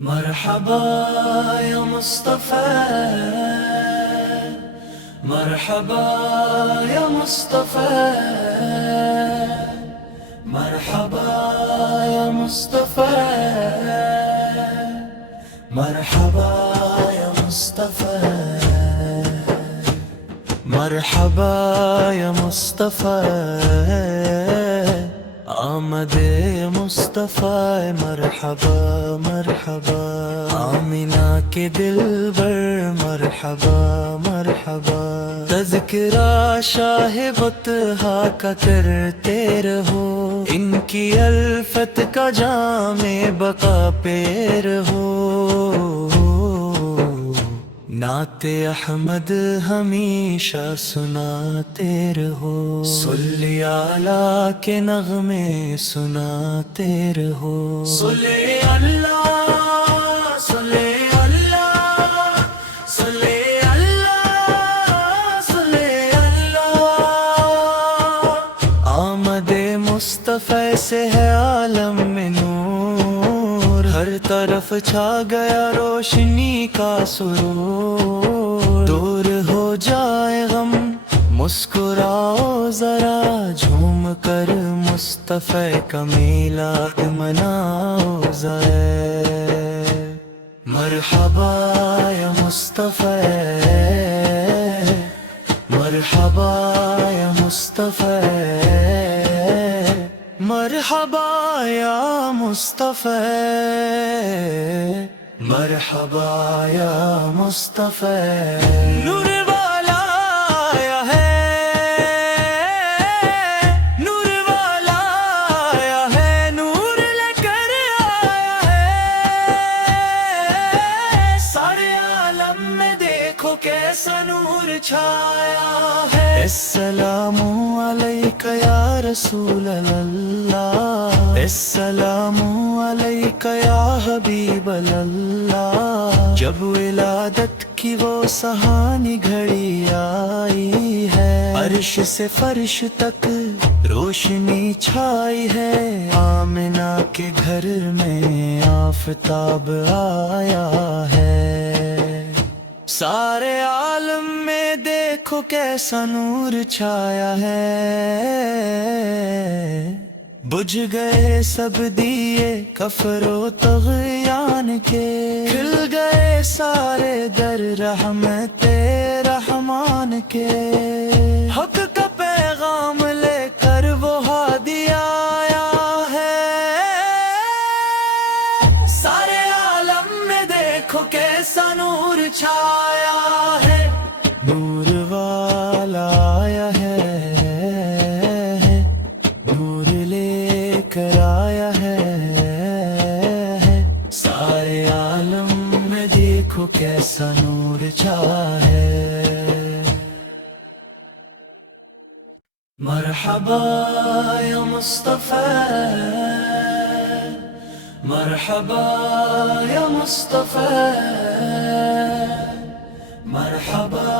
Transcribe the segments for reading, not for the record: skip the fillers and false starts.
مرحبا يا مصطفى، مرحبا يا مصطفى، مرحبا يا مصطفى، مرحبا يا مصطفى، مرحبا يا مصطفى، آمد مصطفیٰ مرحبا مرحبا، آمینہ کے دل بر مرحبا مرحبا، تذکرہ شاہ بطحا کا کرتے رہو، ان کی الفت کا جام بقا پہ رہو، نعت احمد ہمیشہ سناتے رہو، صلی اللہ کے نغمے سناتے رہو، صلی اللہ صلی اللہ صلی اللہ صلی اللہ، آمد مصطفیٰ سے ہے عالم میں نور، ہر طرف چھا گیا روشنی کا سرور، دور ہو جائے غم مسکراؤ ذرا، جھوم کر مصطفیٰ کا میلاد مناؤ ذرا، مرحبا یا مصطفیٰ، مرحبا یا مصطفیٰ، مرحبا یا مصطفیٰ، مرحبا یا مصطفیٰ، نور والا آیا ہے، نور والا آیا ہے، نور لے کر آیا ہے، سارے عالم میں دیکھو کیسا نور چھایا ہے، السلام علیک یا رسول اللہ، السلام علیک یا حبیب اللہ، جب ولادت کی وہ سہانی گھڑی آئی ہے، عرش سے فرش تک روشنی چھائی ہے، آمنہ کے گھر میں آفتاب آیا ہے، سارے عالم میں دیکھو کیسا نور چھایا ہے، بجھ گئے سب دیے کفر و طغیان کے، کھل گئے سارے در رحمت رحمان کے، حق کا پیغام لے کر وہ ہادی آیا ہے، سارے عالم میں دیکھو کیسا نور چھایا ہے، نور والا آیا ہے، نور لے کر آیا ہے، سارے عالم میں دیکھو کیسا نور چھایا ہے، مرحبا یا مصطفیٰ، مرحبا یا مصطفیٰ، مرحبا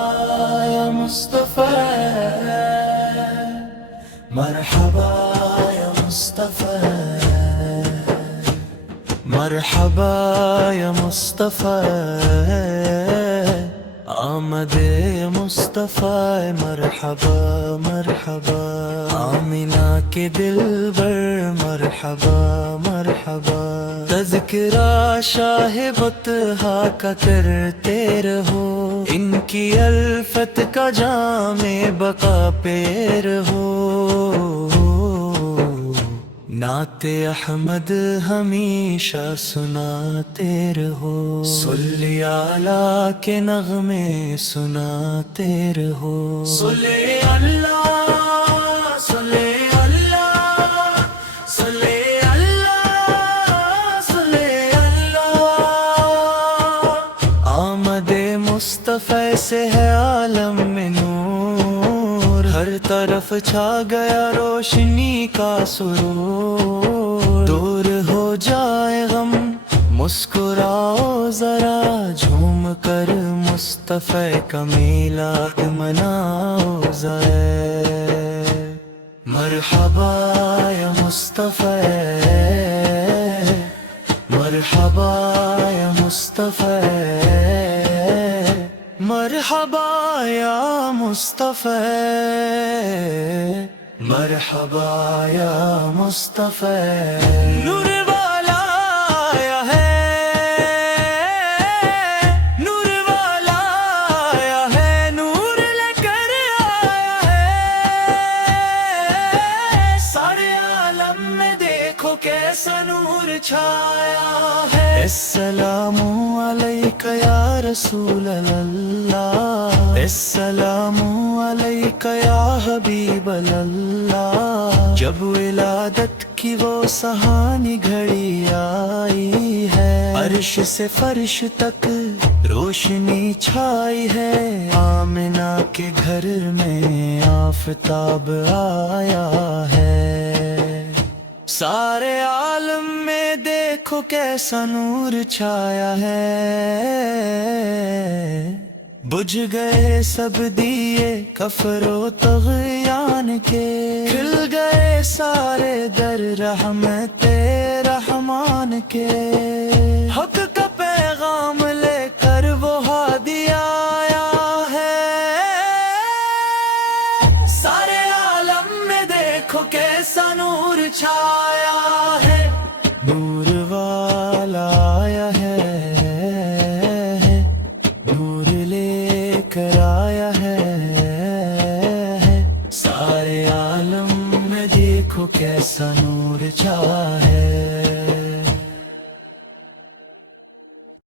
یا مصطفیٰ، مرحبا یا مصطفیٰ، مرحبا یا مصطفیٰ، آمد مصطفیٰ مرحبا مرحبا، آمینہ کے دل بر مرحبا مرحبا، تذکرہ شاہ بطحا کا کرتے رہو، ان کی الفت کا جام بقا پہ رہو، نعت احمد ہمیشہ سناتے رہو، صلی اللہ کے نغمے سناتے رہو، صلی اللہ صلی اللہ صلی اللہ صلی اللہ، آمد مصطفیٰ سے ہے عالم میں نور، ہر طرف چھا گیا روشنی کا سرور، دور ہو جائے غم مسکراؤ ذرا، جھوم کر مصطفیٰ کا میلاد مناؤ ذرا، مرحبا یا مصطفیٰ، مرحبا یا مصطفی، مرحبا یا مصطفی، مرحبا یا مصطفی، نور والا آیا ہے، نور والا آیا ہے، نور لے کر آیا ہے، سارے عالم میں دیکھو کیسا نور چھایا ہے، السلام علیکہ یا رسول اللہ، السلام علیکہ یا حبیب اللہ، جب ولادت کی وہ سہانی گھڑی آئی ہے، عرش سے فرش تک روشنی چھائی ہے، آمنہ کے گھر میں آفتاب آیا ہے، سارے عالم میں دیکھو کیسا نور چھایا ہے، بجھ گئے سب دیے کفر و طغیان کے، کھل گئے سارے در رحمت رحمان کے، حق کا پیغام لے کر وہ ہادی آیا ہے، سارے عالم میں دیکھو کیسا نور چھایا ہے، نور والا آیا ہے، نور لے کر آیا ہے، سارے عالم میں دیکھو کیسا نور چھایا ہے۔